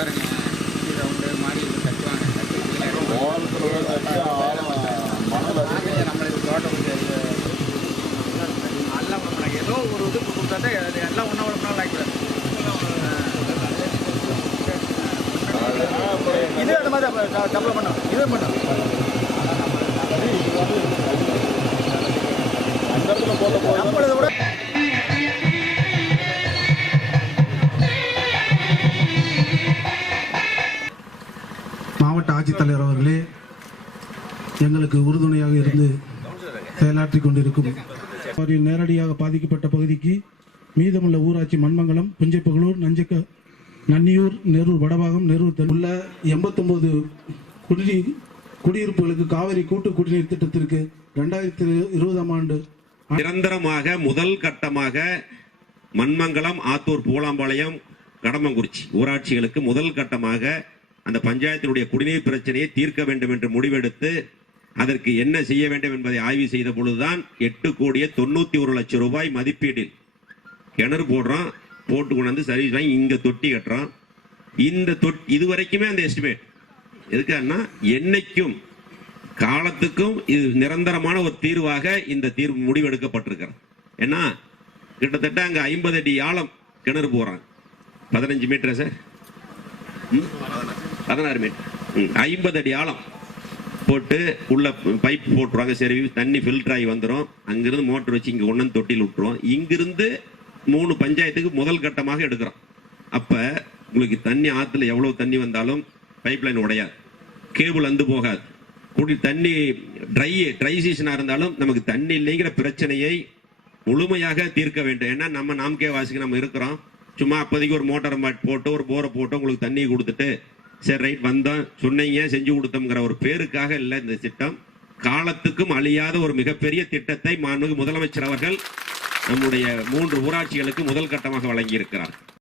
பாருங்க. இது கட்டுவாங்க. கட்டி கீழே இறங்குவாங்க. ஓரத்தில் உள்ள தட்டி ஆழம் மணல் அதிகம் ஆக நம்மளுக்கு தோட்டம் எல்லாம் ஏதோ ஒரு இது கொடுத்தாட்டே எல்லாம் ஒன்றா ஆகிடுது இது அந்த மாதிரி டபுள் பண்ணோம் இது பண்ணோம் நம்மளதை விட மாவட்ட ஆட்சித்தலைவர் அவர்களே எங்களுக்கு உறுதுணையாக இருந்து செயலாற்றிக் கொண்டிருக்கும் அவரில் நேரடியாக பாதிக்கப்பட்ட பகுதிக்கு மீதமுள்ள ஊராட்சி மண்மங்கலம் புஞ்சைப்புகளூர் நஞ்சக்க நன்னியூர் நெரூர் வடபாகம் நெரூர் உள்ள எண்பத்தொன்பது குடிநீர் குடியிருப்புகளுக்கு காவிரி கூட்டு குடிநீர் திட்டத்திற்கு ரெண்டாயிரத்தி இருபதாம் ஆண்டு நிரந்தரமாக முதல் கட்டமாக மண்மங்கலம் ஆத்தூர் பூலாம்பாளையம் கடம்பங்குறிச்சி ஊராட்சிகளுக்கு முதல் கட்டமாக அந்த பஞ்சாயத்தினுடைய குடிநீர் பிரச்சனையை தீர்க்க வேண்டும் என்று முடிவெடுத்து அதற்கு என்ன செய்ய வேண்டும் என்பதை ஆய்வு செய்த பொழுதுதான் எட்டு கோடியே தொண்ணூத்தி ஒரு லட்சம் ரூபாய் மதிப்பீட்டில் கிணறு போடுறோம் போட்டு கொண்டு வந்து சர்வீஸ் வாங்கி இங்க தொட்டி கட்டுறோம் இந்த தொட்டி இது வரைக்குமே அந்த எஸ்டிமேட் எதுக்கான்னா என்னைக்கும் காலத்துக்கும் இது நிரந்தரமான ஒரு தீர்வாக இந்த தீர்வு முடிவெடுக்கப்பட்டிருக்கிறது. ஏன்னா கிட்டத்தட்ட அங்க ஐம்பது அடி ஆழம் கிணறு போறாங்க. பதினஞ்சு மீட்டரா சார்? ம்? பதினாறு மீட்டர் ஐம்பது அடி ஆழம் போட்டு உள்ள பைப் போட்டுருவாங்க. சரி தண்ணி ஃபில்டர் ஆகி வந்துடும் அங்கிருந்து மோட்டர் வச்சு இங்கே கொண்டு வந்து தொட்டியில் விட்டுரும். இங்கிருந்து மூணு பஞ்சாயத்துக்கு முதல் கட்டமாக எடுக்கிறோம். அப்போ உங்களுக்கு தண்ணி ஆற்றுல எவ்வளோ தண்ணி வந்தாலும் பைப் லைன் உடையாது. கேபிள் அந்து போகாது. குடி தண்ணி ட்ரை ட்ரை சீசனாக இருந்தாலும் நமக்கு தண்ணி இல்லைங்கிற பிரச்சனையை முழுமையாக தீர்க்க வேண்டும். ஏன்னா நம்ம நாமக்கே வாசிக்கு நம்ம இருக்கிறோம். சும்மா அப்போதைக்கு ஒரு மோட்டார் போட்டு ஒரு போரை போட்டு உங்களுக்கு தண்ணி கொடுத்துட்டு சரி ரைட் வந்தோம் சொன்னீங்க செஞ்சு கொடுத்தோங்கிற ஒரு பேருக்காக இல்லை இந்த திட்டம். காலத்துக்கும் அழியாத ஒரு மிகப்பெரிய திட்டத்தை மாண்புமிகு முதலமைச்சர் அவர்கள் நம்முடைய மூன்று ஊராட்சிகளுக்கு முதல் கட்டமாக வழங்கியிருக்கிறார்.